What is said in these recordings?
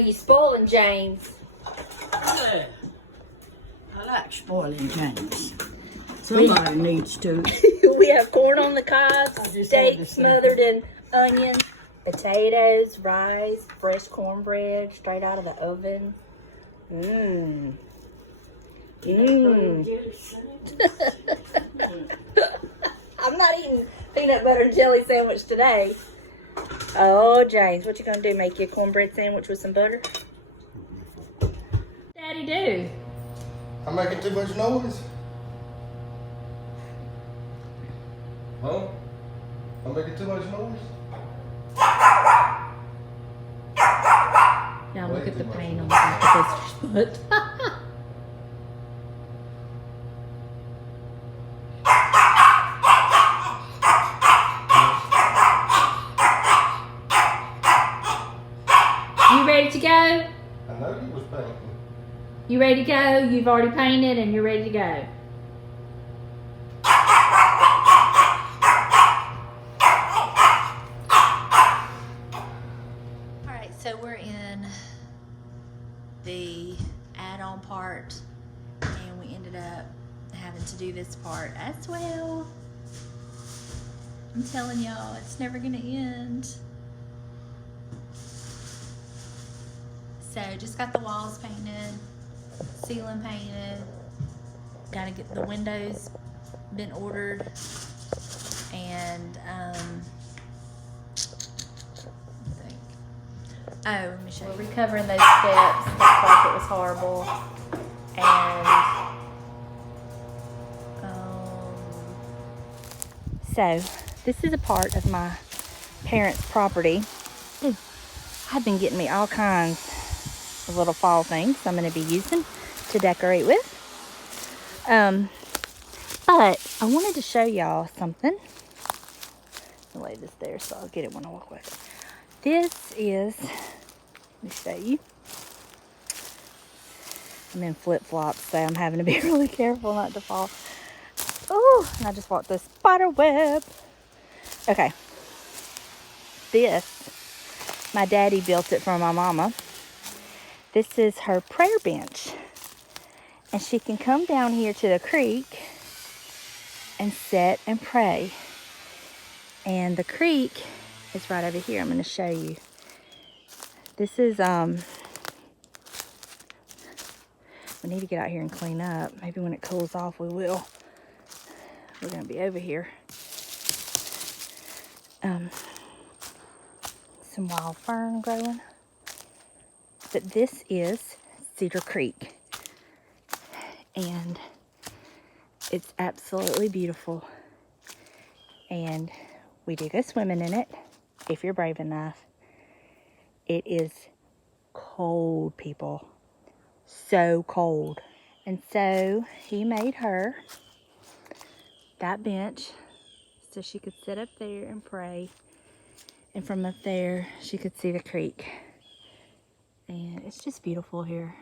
Donna, you spoiling James. Yeah. I like spoiling James. Somebody needs to. We have corn on the cob, steak smothered in onion, potatoes, rice, fresh cornbread straight out of the oven. Mmm. Mmm. I'm not eating peanut butter and jelly sandwich today. Oh, James, what you gonna do? Make you a cornbread sandwich with some butter? Daddy do. I'm making too much noise. Huh? I'm making too much noise. Now look at the paint on the back of his foot. You ready to go? I know you was painting. You ready to go? You've already painted and you're ready to go. Alright, so we're in the add-on part and we ended up having to do this part as well. I'm telling y'all, it's never gonna end. So just got the walls painted, ceiling painted, gotta get the windows been ordered, and let me show you. We're recovering those steps. The carpet was horrible, and so this is a part of my parents' property. I've been getting me all kinds of little fall things I'm going to be using to decorate with. But I wanted to show y'all something. I'll lay this there so I'll get it when I walk away. This is, let me show you. I'm in flip-flops, so I'm having to be really careful not to fall. Oh, and I just walked this spider web. Okay. This, my daddy built it for my mama. This is her prayer bench. And she can come down here to the creek and sit and pray. And the creek is right over here. I'm going to show you. This is, we need to get out here and clean up. Maybe when it cools off, we will. We're going to be over here. Some wild fern growing. But this is Cedar Creek. And it's absolutely beautiful. And we do go swimming in it, if you're brave enough. It is cold, people. So cold. And so he made her that bench so she could sit up there and pray. And from up there, she could see the creek. And it's just beautiful here.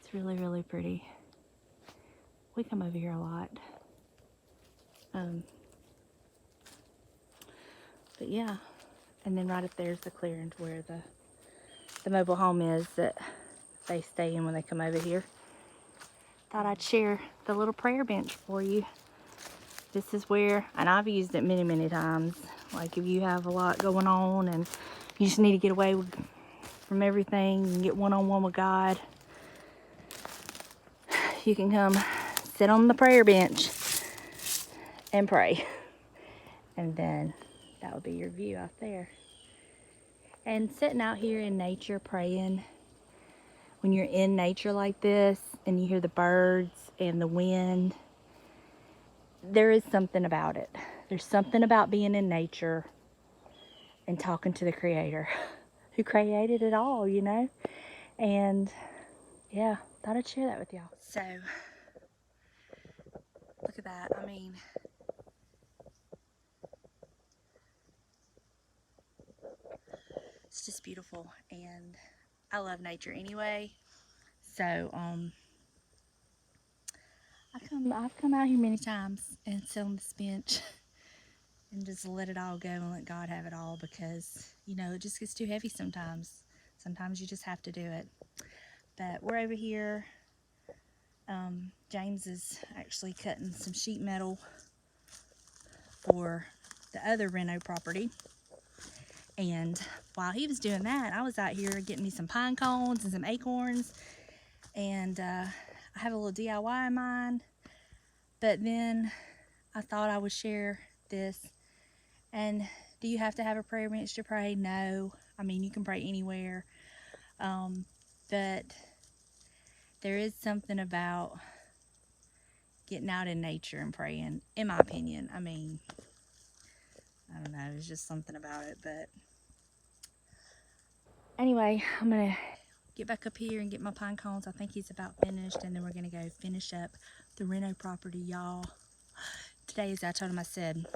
It's really, really pretty. We come over here a lot. But yeah. And then right up there is the clearing where the mobile home is that they stay in when they come over here. Thought I'd share the little prayer bench for you. This is where, and I've used it many, many times. Like if you have a lot going on and you just need to get away from everything and get one-on-one with God, you can come sit on the prayer bench and pray. And then that would be your view out there. And sitting out here in nature praying, when you're in nature like this and you hear the birds and the wind, there is something about it. There's something about being in nature and talking to the Creator who created it all, you know? And yeah, thought I'd share that with y'all. So, look at that. I mean, it's just beautiful. And I love nature anyway. So, I've come out here many times and sit on this bench and just let it all go and let God have it all, because, you know, it just gets too heavy sometimes. Sometimes you just have to do it. But we're over here. James is actually cutting some sheet metal for the other reno property. And while he was doing that, I was out here getting me some pine cones and some acorns. And I have a little DIY in mind. But then I thought I would share this. And do you have to have a prayer bench to pray? No. I mean, you can pray anywhere. But there is something about getting out in nature and praying, in my opinion. I mean, I don't know, there's just something about it. But anyway, I'm gonna get back up here and get my pine cones. I think he's about finished, and then we're gonna go finish up the reno property, y'all. Today, as I told him, I said,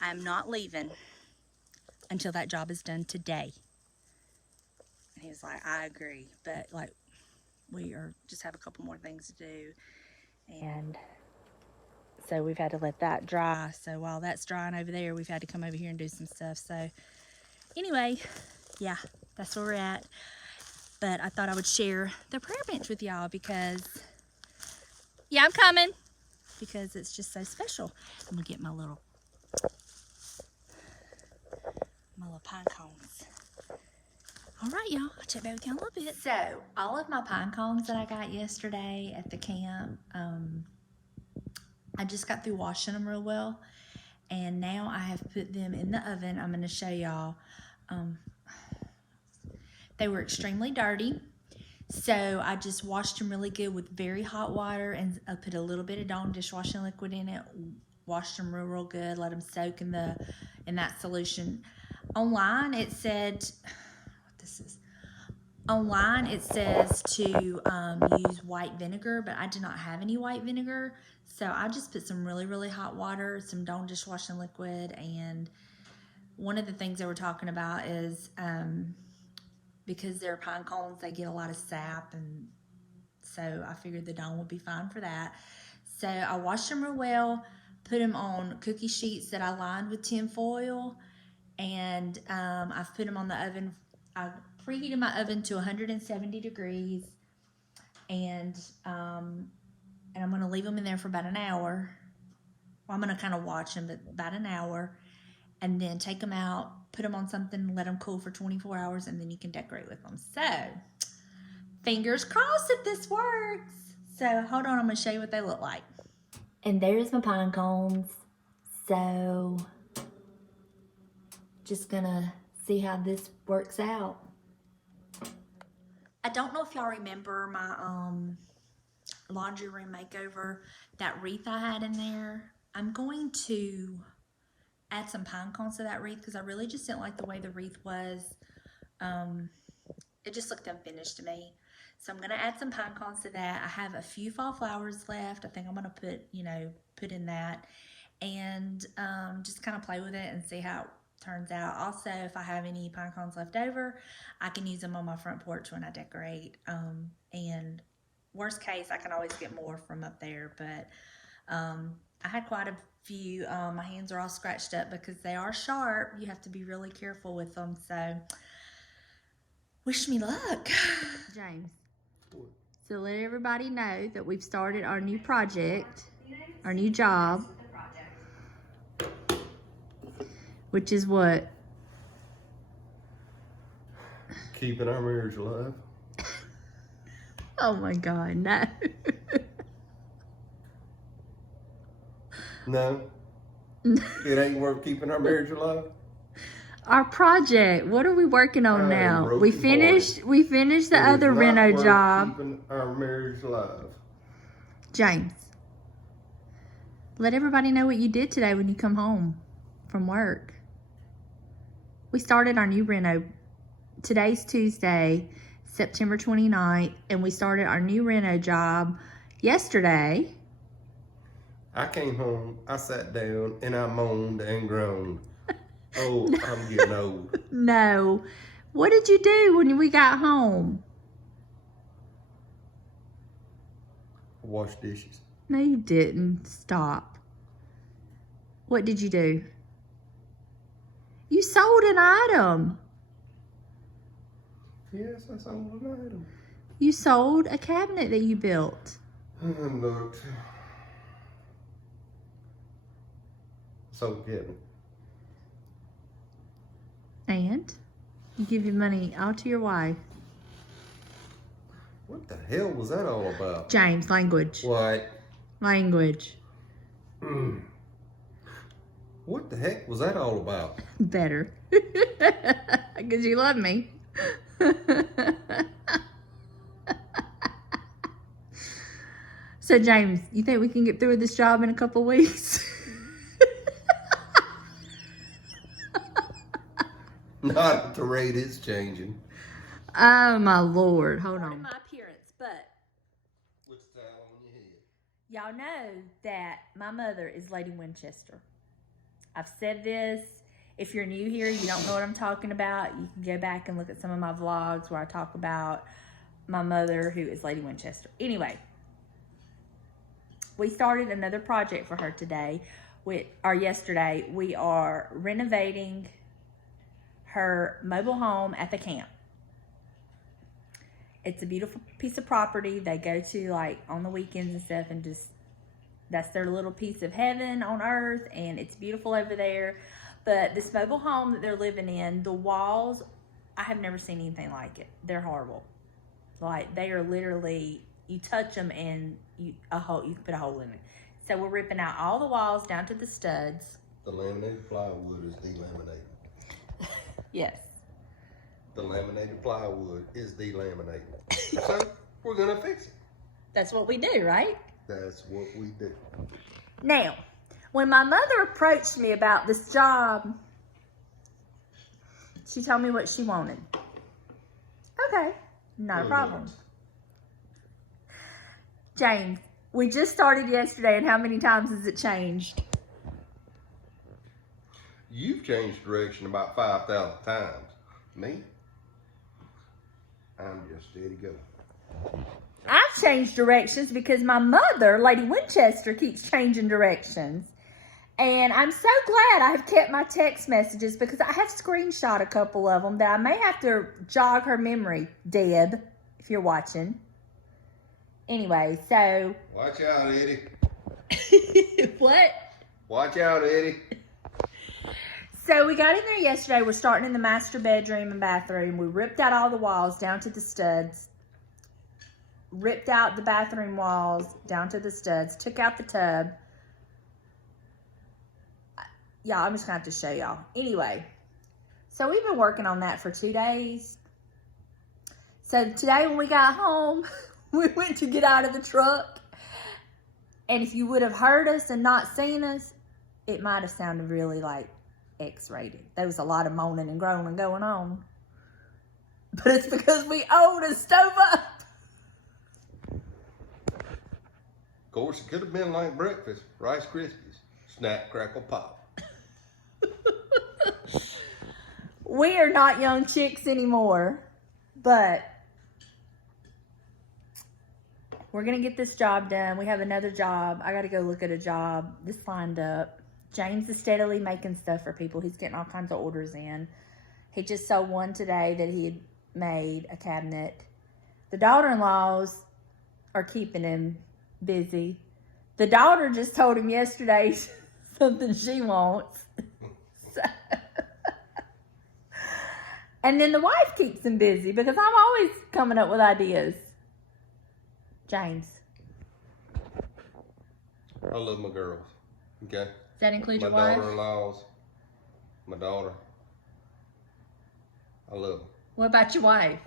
I'm not leaving until that job is done today. And he was like, I agree, but like, we are just have a couple more things to do. And so we've had to let that dry. So while that's drying over there, we've had to come over here and do some stuff. So anyway, yeah, that's where we're at. But I thought I would share the prayer bench with y'all because, yeah, I'm coming. Because it's just so special. I'm gonna get my little pine cones. All right, y'all, I'll check back with you in a little bit. So, all of my pine cones that I got yesterday at the camp, I just got through washing them real well. And now I have put them in the oven. I'm gonna show y'all. They were extremely dirty. So I just washed them really good with very hot water, and I put a little bit of Dawn dishwashing liquid in it. Washed them real good. Let them soak in that solution. Online it said, Online it says to use white vinegar, but I do not have any white vinegar, so I just put some really hot water, some Dawn dishwashing liquid, and one of the things they were talking about is because they're pine cones, they get a lot of sap, and so I figured the Dawn would be fine for that. So I washed them real well, put them on cookie sheets that I lined with tin foil, and I've put them on the oven. I preheated my oven to 170 degrees, and I'm going to leave them in there for about an hour. Well, I'm going to kind of watch them, but about an hour, and then take them out, put them on something, let them cool for 24 hours, and then you can decorate with them. So, fingers crossed that this works. So, hold on, I'm going to show you what they look like. And there's my pine cones. So, just going to see how this works out. I don't know if y'all remember my laundry room makeover, that wreath I had in there. I'm going to add some pine cones to that wreath because I really just didn't like the way the wreath was. It just looked unfinished to me. So I'm going to add some pine cones to that. I have a few fall flowers left. I think I'm going to put in that, and just kind of play with it and see how it turns out. Also, if I have any pine cones left over, I can use them on my front porch when I decorate. And worst case, I can always get more from up there, but I had quite a few. My hands are all scratched up because they are sharp. You have to be really careful with them. So, wish me luck. James, so let everybody know that we've started our new project, our new job, which is what? Keeping our marriage alive. Oh my God, no. No. It ain't worth keeping our marriage alive. Our project, what are we working on now? We finished the other reno job. Keeping our marriage alive. James, let everybody know what you did today when you come home from work. We started our new reno. Today's Tuesday, September 29th, and we started our new reno job yesterday. I came home, I sat down, and I moaned and groaned. Oh, I'm getting old. No. What did you do when we got home? Wash dishes. No, you didn't. Stop. What did you do? You sold an item. Yes, I sold an item. You sold a cabinet that you built. And looked. Sold a cabinet. And you give your money all to your wife. What the hell was that all about? James, language. What? Language. What the heck was that all about? Better. Because you love me. So, James, you think we can get through with this job in a couple of weeks? Not at the rate it's changing. Oh, my Lord. Hold on. My appearance, but What's the towel on your head? y'all know that my mother is Lady Winchester. I've said this. If you're new here, you don't know what I'm talking about, you can go back and look at some of my vlogs where I talk about my mother, who is Lady Winchester. Anyway, we started another project for her today, yesterday. We are renovating her mobile home at the camp. It's a beautiful piece of property. They go to like on the weekends and stuff, and just that's their little piece of heaven on earth, and it's beautiful over there. But this mobile home that they're living in, the walls, I have never seen anything like it. They're horrible. Like, they are literally, you touch them and you can put a hole in it. So we're ripping out all the walls down to the studs. The laminated plywood is delaminated. Yes. The laminated plywood is delaminated. So we're gonna fix it. That's what we do, right? That's what we do. Now, when my mother approached me about this job, she told me what she wanted. Okay, no problem. James, we just started yesterday, and how many times has it changed? You've changed direction about 5,000 times. Me? I'm just steady go. I've changed directions because my mother, Lady Winchester, keeps changing directions. And I'm so glad I have kept my text messages, because I have screenshot a couple of them that I may have to jog her memory, Deb, if you're watching. Anyway, so... Watch out, Eddie. What? Watch out, Eddie. So we got in there yesterday. We're starting in the master bedroom and bathroom. We ripped out all the walls down to the studs. Ripped out the bathroom walls down to the studs. Took out the tub. Yeah, I'm just going to have to show y'all. Anyway, so we've been working on that for 2 days. So today when we got home, we went to get out of the truck. And if you would have heard us and not seen us, it might have sounded really like X-rated. There was a lot of moaning and groaning going on. But it's because we owned a stove up. Of course, it could have been like breakfast. Rice Krispies. Snap, crackle, pop. We are not young chicks anymore, but we're going to get this job done. We have another job. I got to go look at a job. This lined up. James is steadily making stuff for people. He's getting all kinds of orders in. He just sold one today that he had made, a cabinet. The daughter-in-laws are keeping him busy. The daughter just told him yesterday something she wants. So. And then the wife keeps him busy because I'm always coming up with ideas. James. I love my girls. Okay? Does that include my your wife? My daughter-in-laws. My daughter. I love them. What about your wife?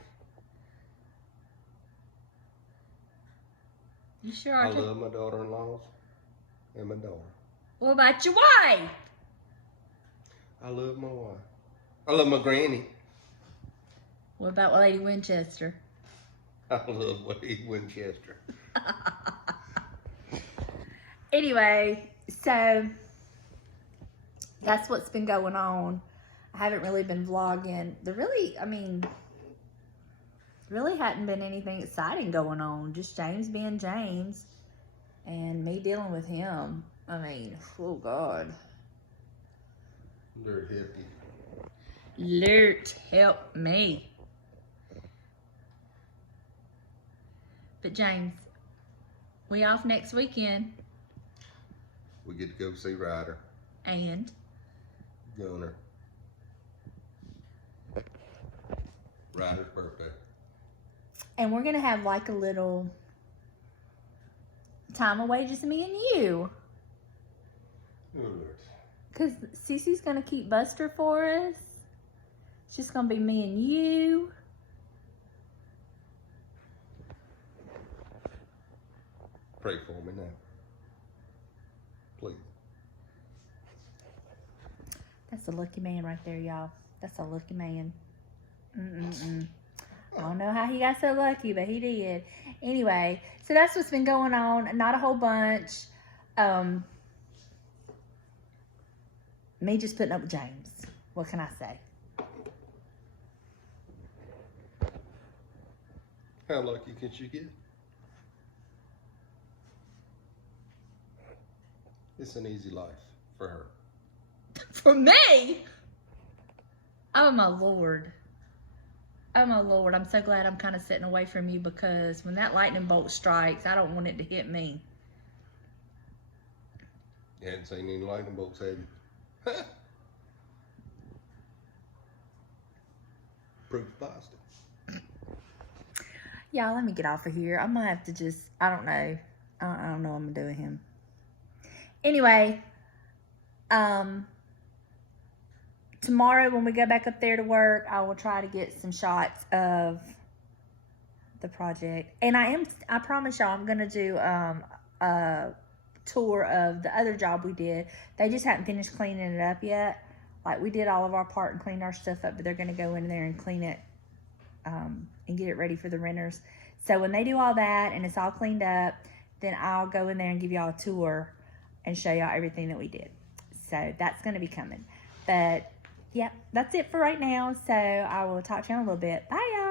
You sure are? I love my daughter-in-laws and my daughter. What about your wife? I love my wife. I love my granny. What about Lady Winchester? I love Lady Winchester. Anyway, so that's what's been going on. I haven't really been vlogging. Really hadn't been anything exciting going on. Just James being James and me dealing with him. I mean, oh God. Lord help you. Lord help me. But James, we off next weekend. We get to go see Ryder. And Gunner. Ryder's birthday. and we're gonna have like a little time away, just me and you. Oh, Lord. Cause Cece's gonna keep Buster for us. It's just gonna be me and you. Pray for me now. Please. That's a lucky man right there, y'all. That's a lucky man. I don't know how he got so lucky, but he did. Anyway, so that's what's been going on. Not a whole bunch. Me just putting up with James. What can I say? How lucky can she get? It's an easy life for her. For me? Oh my Lord. Oh my Lord. I'm so glad I'm kind of sitting away from you, because when that lightning bolt strikes, I don't want it to hit me. You hadn't seen any lightning bolts, had you? Proof positive. Y'all, let me get off of here. I'm gonna have to just, I don't know. I don't know what I'm gonna do with him. Anyway, tomorrow when we go back up there to work, I will try to get some shots of the project. And I promise y'all, I'm gonna do a tour of the other job we did. They just haven't finished cleaning it up yet. Like, we did all of our part and cleaned our stuff up, but they're gonna go in there and clean it and get it ready for the renters. So when they do all that and it's all cleaned up, then I'll go in there and give y'all a tour and show y'all everything that we did. So that's gonna be coming. But yeah, that's it for right now. So I will talk to you in a little bit. Bye, y'all.